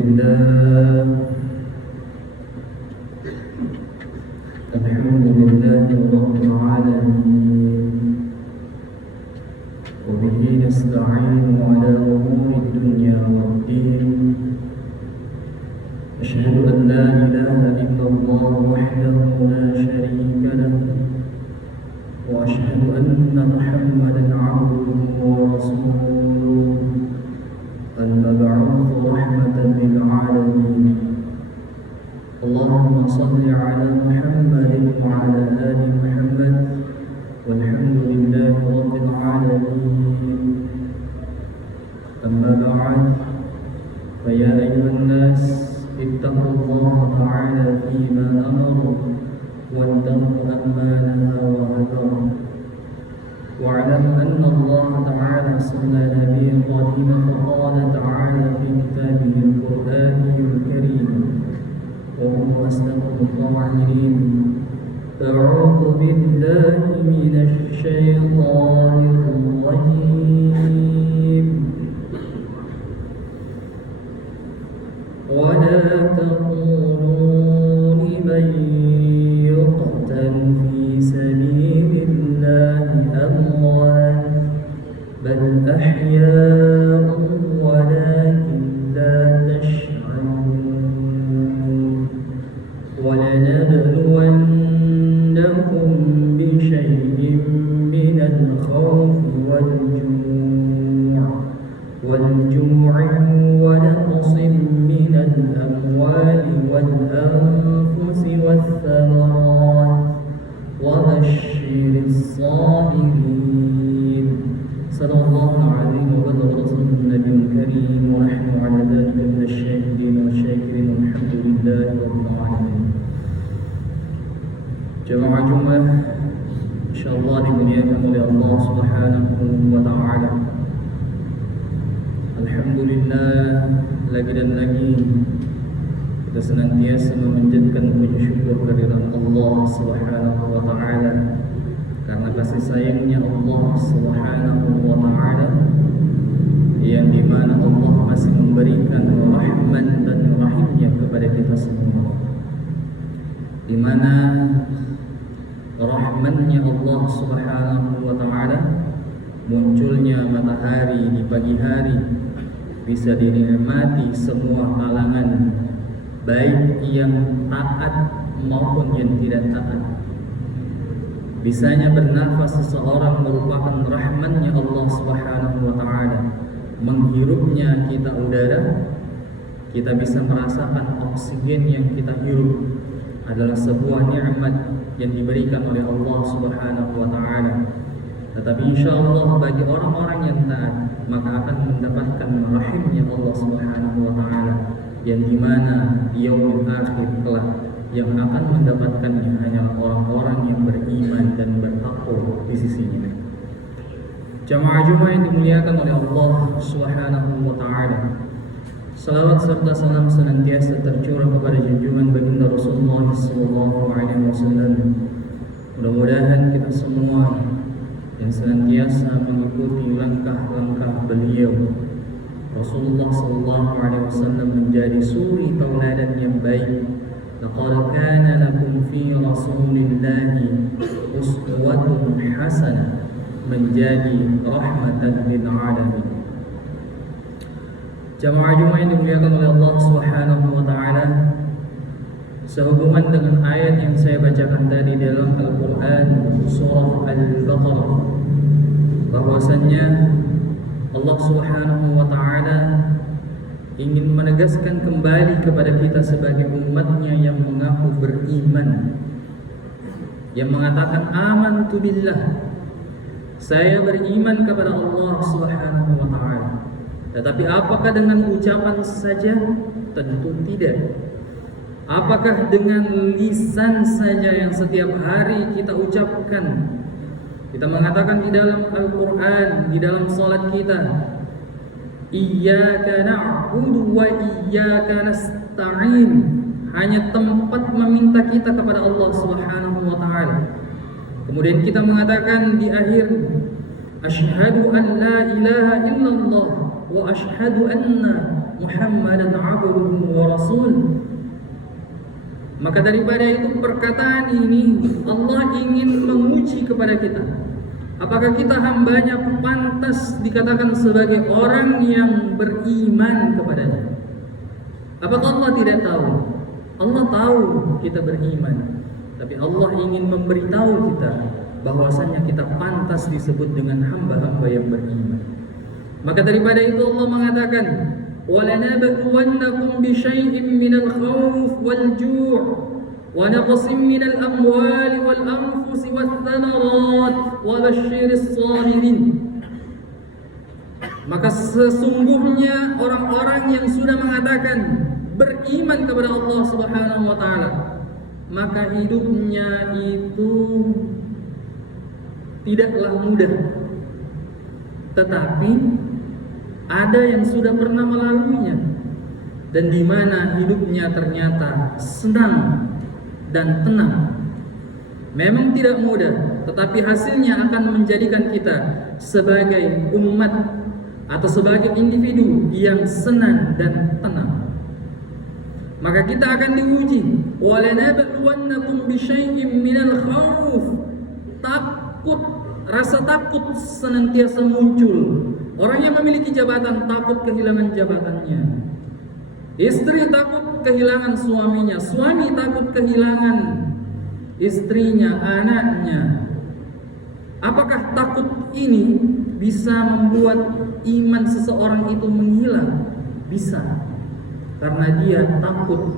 لله الحمد لله رب العالمين وبه نستعين على أمور الدنيا والدين أشهد أن لا إله إلا الله وحده لا شريك له وأشهد أن محمدا عبده ورسوله المبعوث رحمة للعالمين اللهم صل على محمد وعلى آل محمد والحمد لله رب العالمين أما بعد فيا أيها الناس اتقوا الله تعالى فيما أمر واتقوا أما نهى وهدر واعلم أن الله تعالى صلى نبيا قديما فقال تعالى في كتابه القرآني الكريم وهو أصدق القائلين أعوذ بالله من الشيطان الرجيم ولا تقولوا لمن يقتل في سبيل الله أموات بل أحياء ولكن لا تشعرون ولنبلونكم بشيء من الخوف والجوع ونقص من الأموال والأنفس والثمرات وبشر الصابرين صلى الله عليه وبلغ رسول النبي الكريم ونحن على ذلك من الشاهدين والشاكرين والحمد لله رب العالمين. Jemaah Jumat insyaallah dimuliakan oleh Allah Subhanahu wa taala. Alhamdulillah, lagi dan lagi kita senantiasa memanjatkan puji syukur kehadirat Allah Subhanahu wa taala karena kasih sayangnya Allah Subhanahu wa taala yang dimana Allah masih memberikan rahmat dan rahimnya kepada kita semua, dimana rahmatnya Allah Subhanahu wa taala munculnya matahari di pagi hari bisa dinikmati semua kalangan, baik yang taat maupun yang tidak taat. Bisanya bernafas seseorang merupakan rahmatnya Allah Subhanahu wa taala. Menghirupnya kita udara, kita bisa merasakan oksigen yang kita hirup adalah sebuah nikmat yang diberikan oleh Allah Subhanahu wa taala. Tetapi insyaallah bagi orang-orang yang taat maka akan mendapatkan rahimnya Allah Subhanahu wa taala yang dimana di yaumul akhir kelak yang akan mendapatkannya hanyalah orang-orang yang beriman dan bertakwa di sisinya. Jamaah Jumat yang dimuliakan oleh Allah Subhanahu wa taala. Salawat serta salam senantiasa tercurah kepada junjungan baginda Rasulullah sallallahu alaihi wasallam. Mudah-mudahan kita semua yang senantiasa mengikuti langkah-langkah beliau Rasulullah sallallahu alaihi wasallam menjadi suri tauladan yang baik. Laqad kana lakum fi Rasulillahi uswatun hasanah, menjadi rahmatan lil alamin. Jamaah Jumat yang dimuliakan oleh Allah Subhanahu wa taala, sehubungan dengan ayat yang saya bacakan tadi dalam Al-Qur'an surah Al-Baqarah, bahwasannya Allah Subhanahu wa taala ingin menegaskan kembali kepada kita sebagai umatnya yang mengaku beriman, yang mengatakan amantu billah, saya beriman kepada Allah Subhanahu wa taala. Tetapi apakah dengan ucapan saja? Tentu tidak. Apakah dengan lisan saja yang setiap hari kita ucapkan? Kita mengatakan di dalam Al-Quran, di dalam salat kita, Iyyaka na'budu wa iyyaka nasta'in, hanya tempat meminta kita kepada Allah Subhanahu wa taala. Kemudian kita mengatakan di akhir, Asyhadu an la ilaha illallah wa asyhadu anna Muhammadan abduhu wa rasul. Maka daripada itu perkataan ini Allah ingin menguji kepada kita. Apakah kita hambanya pantas dikatakan sebagai orang yang beriman kepadanya? Apakah Allah tidak tahu? Allah tahu kita beriman, tapi Allah ingin memberitahu kita bahwasannya kita pantas disebut dengan hamba-hamba yang beriman. Maka daripada itu Allah mengatakan, وَلَنَبْلُوَنَّكُمْ بِشَيْءٍ مِّنَ الْخَوْفِ وَالْجُوعِ وَنَقْصٍ مِّنَ الْأَمْوَالِ وَالْأَنفُسِ وَالثَّمَرَاتِ وَبَشِّرِ الصَّابِرِينَ. Maka sesungguhnya orang-orang yang sudah mengatakan beriman kepada Allah Subhanahu wa taala, maka hidupnya itu tidaklah mudah. Tetapi ada yang sudah pernah melaluinya dan di mana hidupnya ternyata senang dan tenang. Memang tidak mudah, tetapi hasilnya akan menjadikan kita sebagai umat atau sebagai individu yang senang dan tenang. Maka kita akan diuji. وَلَنَبْلُوَنَّكُمْ بِشَيْءٍ مِّنَ الْخَوْفِ. Takut, rasa takut senantiasa muncul. Orang yang memiliki jabatan takut kehilangan jabatannya. Istri takut kehilangan suaminya, suami takut kehilangan istrinya, anaknya. Apakah takut ini bisa membuat iman seseorang itu menghilang? Bisa. Karena dia takut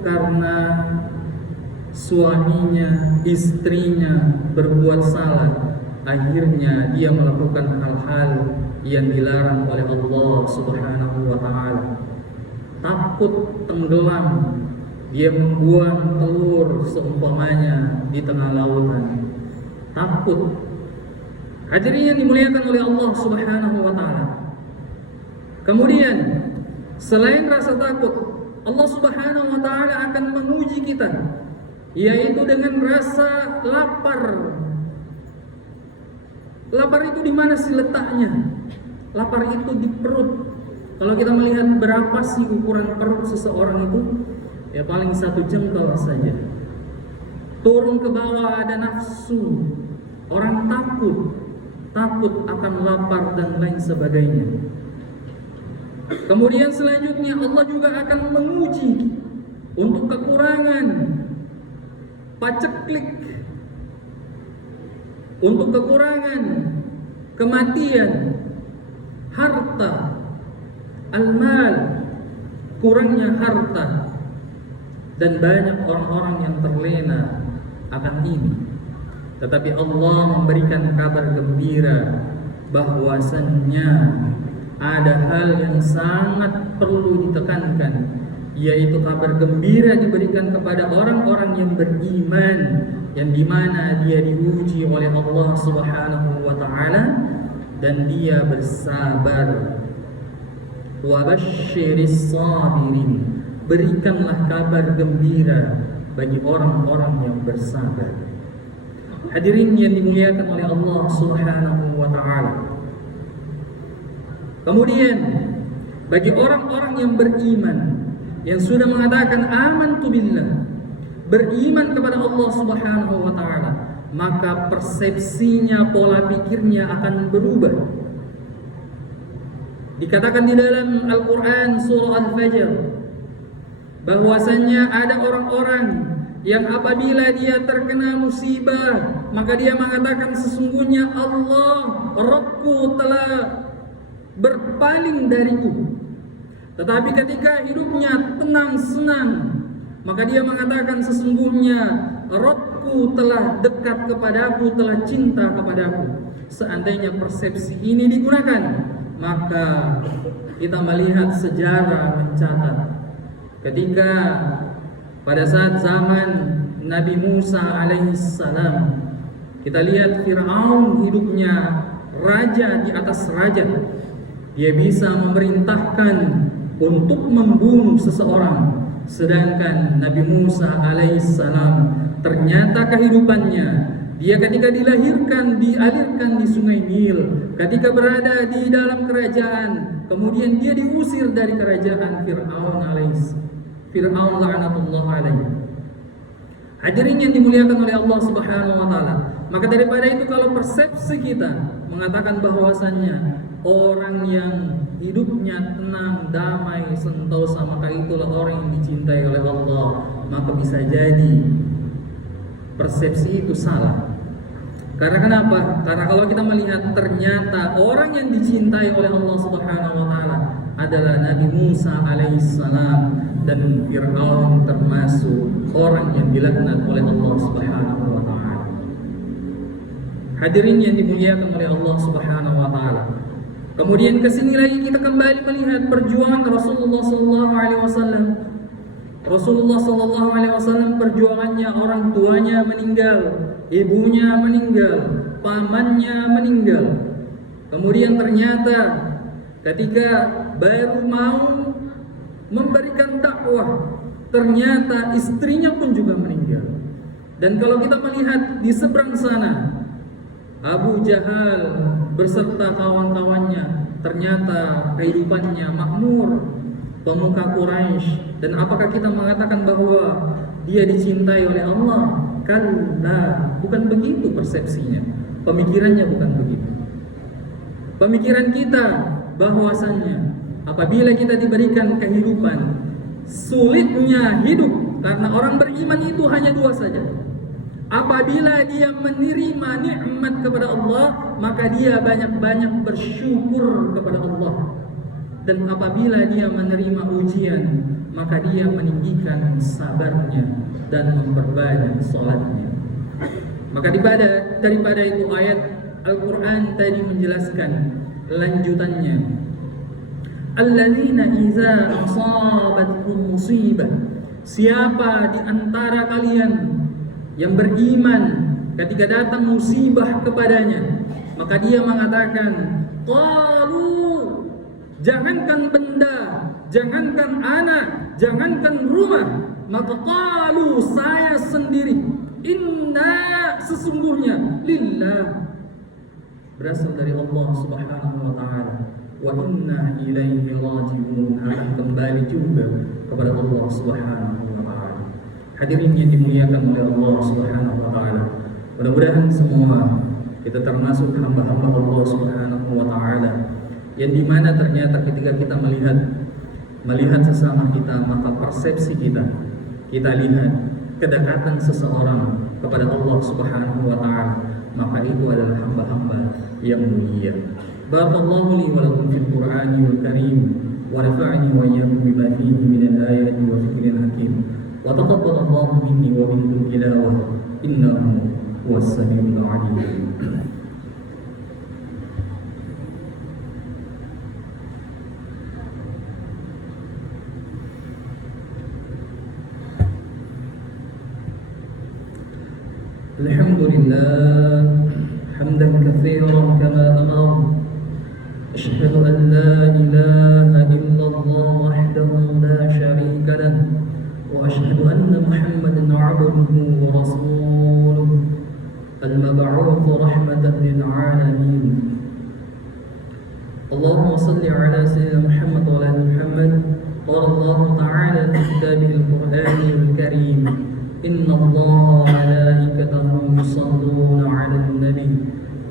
karena suaminya, istrinya berbuat salah, akhirnya dia melakukan hal-hal yang dilarang oleh Allah Subhanahu wa taala. Takut tenggelam, dia membuang telur seumpamanya di tengah lautan. Takut. Hadirin yang dimuliakan oleh Allah Subhanahu wa taala. Kemudian selain rasa takut, Allah Subhanahu wa taala akan menguji kita, yaitu dengan rasa lapar. Lapar itu di mana sih letaknya? Lapar itu di perut. Kalau kita melihat berapa sih ukuran perut seseorang itu, ya paling 1 jengkal saja. Turun ke bawah ada nafsu. Orang takut akan lapar dan lain sebagainya. Kemudian selanjutnya Allah juga akan menguji untuk kekurangan, paceklik, untuk kekurangan, kematian, harta, al-mal, kurangnya harta, dan banyak orang-orang yang terlena akan ini. Tetapi Allah memberikan kabar gembira bahwasannya ada hal yang sangat perlu ditekankan, yaitu kabar gembira diberikan kepada orang-orang yang beriman, yang dimana dia diuji oleh Allah Subhanahu wa ta'ala dan dia bersabar. Wa basyiris sabirin, berikanlah kabar gembira bagi orang-orang yang bersabar. Hadirin yang dimuliakan oleh Allah Subhanahu wa ta'ala. Kemudian bagi orang-orang yang beriman, yang sudah mengatakan amantu billah, beriman kepada Allah Subhanahu wa ta'ala, maka persepsinya, pola pikirnya akan berubah. Dikatakan di dalam Al-Quran surah Al-Fajr bahwasannya ada orang-orang yang apabila dia terkena musibah, maka dia mengatakan sesungguhnya Allah, Rabbku telah berpaling dariku. Tetapi ketika hidupnya tenang senang, maka dia mengatakan sesungguhnya Rabbku telah dekat kepadaku, telah cinta kepadaku. Seandainya persepsi ini digunakan, maka kita melihat sejarah mencatat ketika pada saat zaman Nabi Musa alaihissalam, kita lihat Fir'aun hidupnya raja di atas raja. Dia bisa memerintahkan untuk membunuh seseorang, sedangkan Nabi Musa alaihissalam ternyata kehidupannya Dia ketika dilahirkan dialirkan di sungai Nil. Ketika berada di dalam kerajaan, kemudian dia diusir dari kerajaan Fir'aun la'natullah alaihi. Hadirin yang dimuliakan oleh Allah Subhanahu wa taala. Maka daripada itu, kalau persepsi kita mengatakan bahwasannya orang yang hidupnya tenang, damai, sentosa, maka itulah orang yang dicintai oleh Allah, maka bisa jadi persepsi itu salah. Karena kenapa? Karena kalau kita melihat ternyata orang yang dicintai oleh Allah Subhanahu wa taala adalah Nabi Musa alaihissalam, dan Fir'aun termasuk orang yang dilaknat oleh Allah Subhanahu wa taala. Hadirin yang dimuliakan oleh Allah Subhanahu wa taala. Kemudian kesini lagi kita kembali melihat perjuangan Rasulullah sallallahu alaihi wasallam. Rasulullah sallallahu alaihi wasallam perjuangannya, orang tuanya meninggal, ibunya meninggal, pamannya meninggal. Kemudian ternyata ketika baru mau memberikan dakwah, ternyata istrinya pun juga meninggal. Dan kalau kita melihat di seberang sana, Abu Jahal beserta kawan-kawannya ternyata kehidupannya makmur, pemuka Quraisy. Dan apakah kita mengatakan bahwa dia dicintai oleh Allah? Kalla, bukan begitu persepsinya. Pemikirannya bukan begitu. Pemikiran kita bahwasannya apabila kita diberikan kehidupan, sulitnya hidup, karena orang beriman itu hanya dua saja. Apabila dia menerima nikmat kepada Allah, maka dia banyak-banyak bersyukur kepada Allah. Dan apabila dia menerima ujian, maka dia meninggikan sabarnya dan memperbanyak salatnya. Maka daripada itu ayat Al-Quran tadi menjelaskan lanjutannya. Alladzina idza asabatkum musibah. Siapa di antara kalian yang beriman ketika datang musibah kepadanya, maka dia mengatakan, qalu, jangankan benda, jangankan anak, jangankan rumah, maka qalu, saya sendiri, inna, sesungguhnya, lillah, berasal dari Allah Subhanahu wa taala, wa inna ilaihi raji'un, akan kembali juga kepada Allah Subhanahu wa taala. Hadirin yang dimuliakan oleh Allah Subhanahu wa taala, mudah-mudahan semua kita termasuk hamba-hamba Allah Subhanahu wa taala yang dimana ternyata ketika kita melihat sesama kita, maka persepsi kita lihat kedekatan seseorang kepada Allah Subhanahu wa taala, maka itu adalah hamba-hamba yang mulia. Barakallahu li wa lakum fil Qur'anil Karim wa nafa'ani wa iyyakum bima fihi minal ayati wa dhikril hakim. Wa taqabbalallahu minni wa minkum tilawah innahu huwas samiul 'alim. Alhamdulillah hamdan katsiran kama amara. Asyhadu an la ilaha illallah wahdahu la syarika lah, wa asyhadu anna Muhammadan 'abduhu wa rasuluh, al-mab'uts rahmatan lil 'alamin. Allahumma shalli 'ala sayyidina Muhammad wa 'ala Muhammad. Qala Allah ta'ala fi kitabihil Qur'anil Karim, inna Allaha wa malaikatahu yusalluna 'alan nabi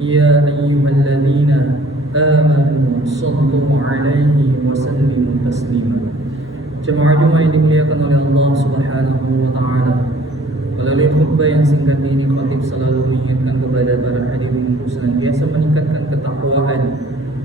ya ayyuhalladzina amanu sallu 'alaihi wa sallimu taslima. Jemaah-jemaah yang dimuliakan oleh Allah Subhanahu wa taala, melalui khutbah yang singkat ini khatib selalu mengingatkan kepada para hadirin untuk senantiasa meningkatkan ketakwaan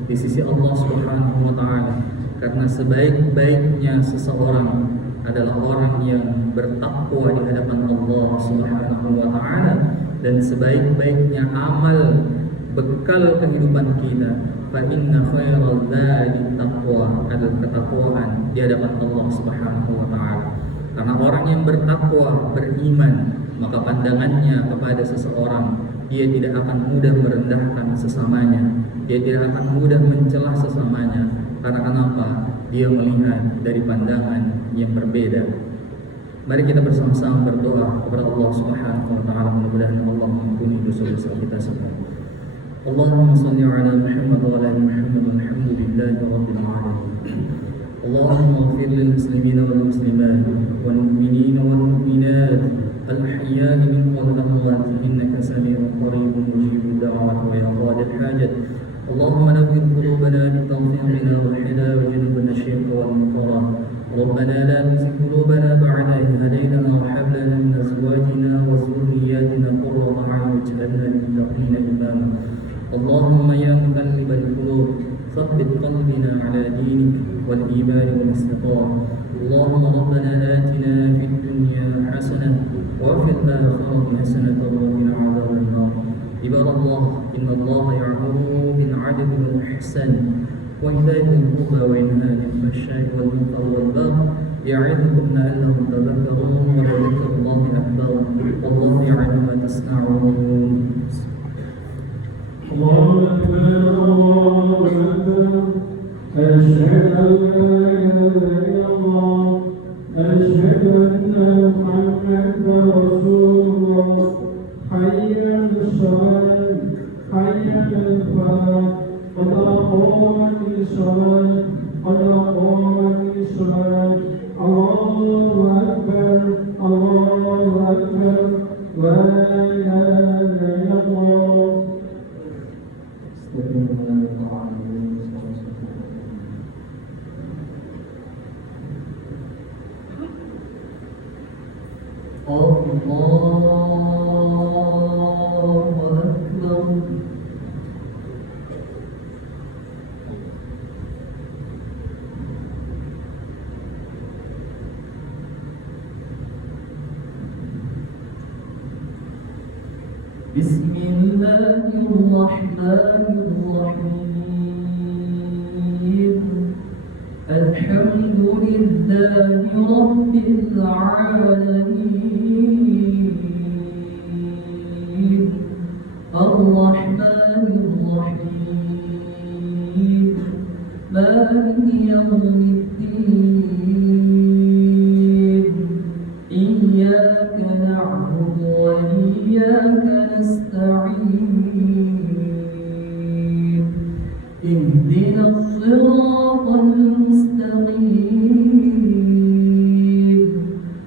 di sisi Allah Subhanahu wa taala, karena sebaik-baiknya seseorang adalah orang yang bertakwa di hadapan Allah Subhanahu wa taala, dan sebaik-baiknya amal bekal kehidupan kita, fa inna khairal dzati taqwa, adalah ketakwaan di hadapan Allah Subhanahu wa taala. Karena orang yang bertakwa, beriman, maka pandangannya kepada seseorang, dia tidak akan mudah merendahkan sesamanya, dia tidak akan mudah mencela sesamanya. Karena kenapa? Dia melihat dari pandangan yang berbeda. Mari kita bersama-sama berdoa kepada Allah Subhanahu wa taala, mudah-mudahan Allah mengampuni dosa-dosa kita semua. Allahumma shalli ala Muhammad wa ala ali Muhammad walhamdulillahi rabbil alamin. Allahumma ighfir lil muslimina wal muslimat wal mu'minina wal mu'minat al ahya'i minhum wal amwat innaka sami'un qaribun mujibud da'wat wa ya qadil hajat. اللهم نور قلوبنا بتوفيقنا والهدى وجنبنا الشرك والمنكرات. ربنا لا تزغ قلوبنا بعد إذ هديتنا وهب لنا من أزواجنا وذرياتنا قرة أعين واجعلنا للمتقين إماما. اللهم يا مقلب القلوب ثبت قلبنا على دينك والإيمان والاستقامة. اللهم ربنا آتنا في الدنيا حسنة وفي الآخرة حسنة وقنا عذاب النار. عباد الله إن الله يأمر بالعدل والإحسان وإيتاء ذي القربى وينهى عن الفحشاء والمنكر والبغي يعظكم لعلكم تذكرون ولذكر الله أكبر والله يعلم ما تصنعون. الله أكبر الله أكبر أشهد أن لا إله إلا الله أشهد أن محمدا رسول الله حي على الصلاة حي على الفلاح قد قامت الصلاة قد قامت الصلاة الله أكبر الله أكبر لا إله إلا الله. بسم الله الرحمن الرحيم الحمد لله رب العالمين الرحمن الرحيم مالك يوم الدين إياك نعبد وإياك نستعين اهدنا الصراط المستقيم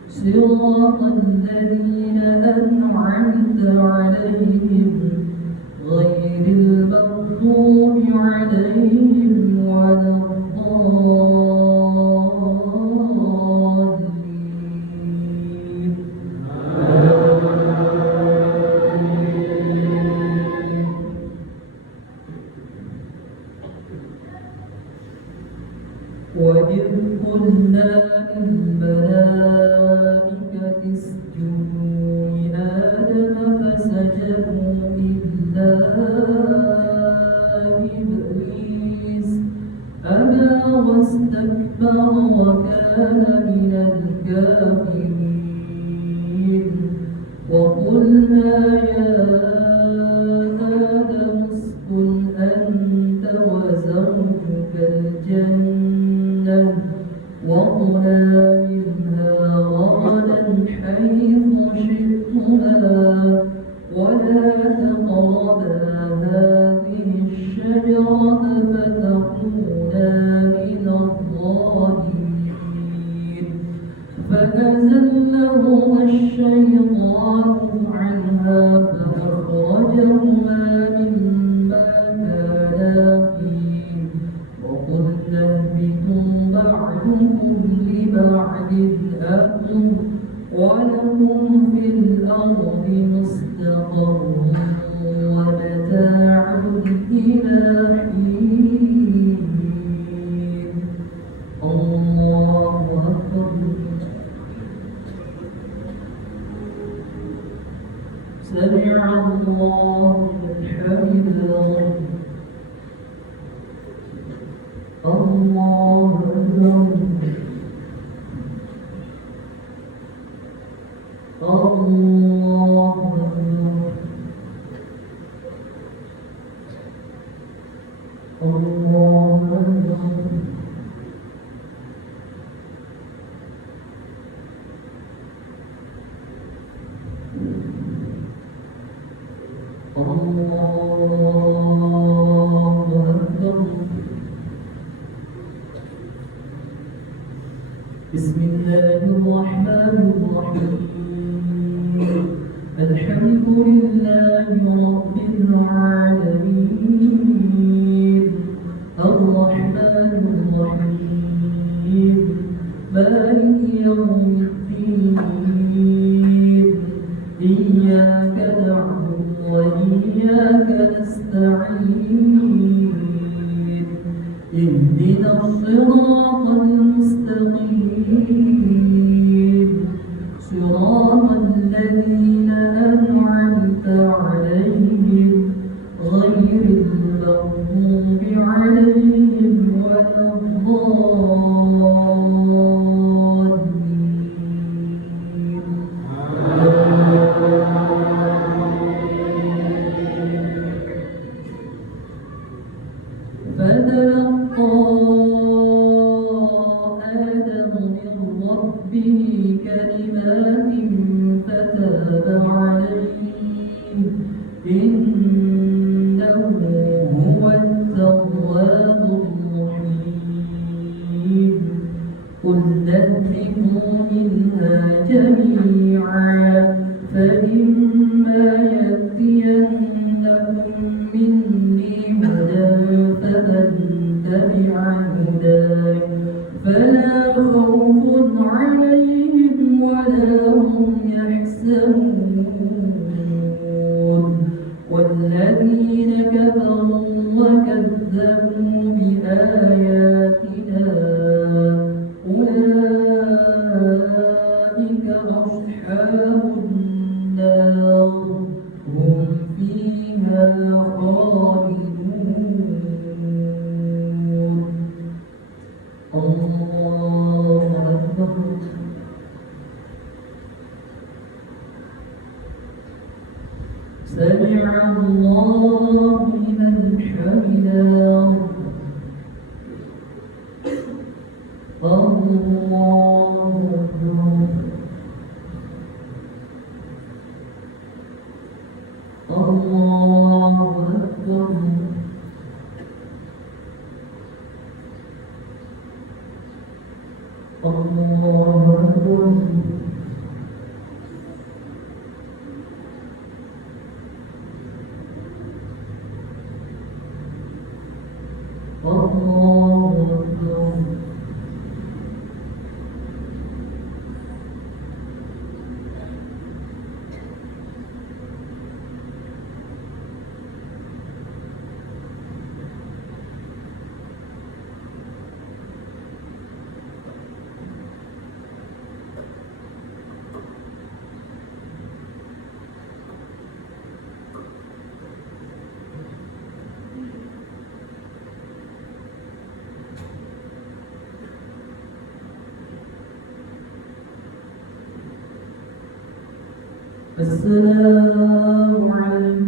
صراط الذين أنعمت عليهم غير المغضوب عليهم ولا الضالين. وإذ قلنا للملائكة اسجدوا لآدم فسجدوا إلا إبليس أبى واستكبر وكان من الكافرين. وقلنا يا آدم اسكن أنت وزوجك الجنة وكلا منها رغدا حيث شئتما ولا تقربا هذه الشجرة فتكونا من الظالمين. فأزلهما الشيطان عنها فأخرجهما مما كانا فيه وقلنا اهبطوا بعضكم لبعض عدو ولكم في الأرض مستقر ومتاع إلى حين. الله أكبر. سمع الله لمن حمده. الله أكبر. الله أكبر. بسم الله الرحمن الرحيم الحمد لله رب العالمين الرحمن الرحيم مالك يوم الدين إياك نعبد وإياك نستعين اهدنا الصراط المستقيم صراط الذين أنعمت عليهم غير المغضوب عليهم ولا الضالين فتلقى آدم من ربه كلمات فتاب عليه إنه هو التواب الرحيم قلنا اهبطوا منها جميعا فإما يأتينكم مني هدى فمن تبع هداي فلا خوف عليهم ولا هم يحزنون والذين كفروا وكذبوا بآياتنا أولئك أصحاب النار هم فيها خالدون الله أكبر سمع الله لمن حمده الله أكبر الله أكبر الله أكبر الله أكبر السلام عليكم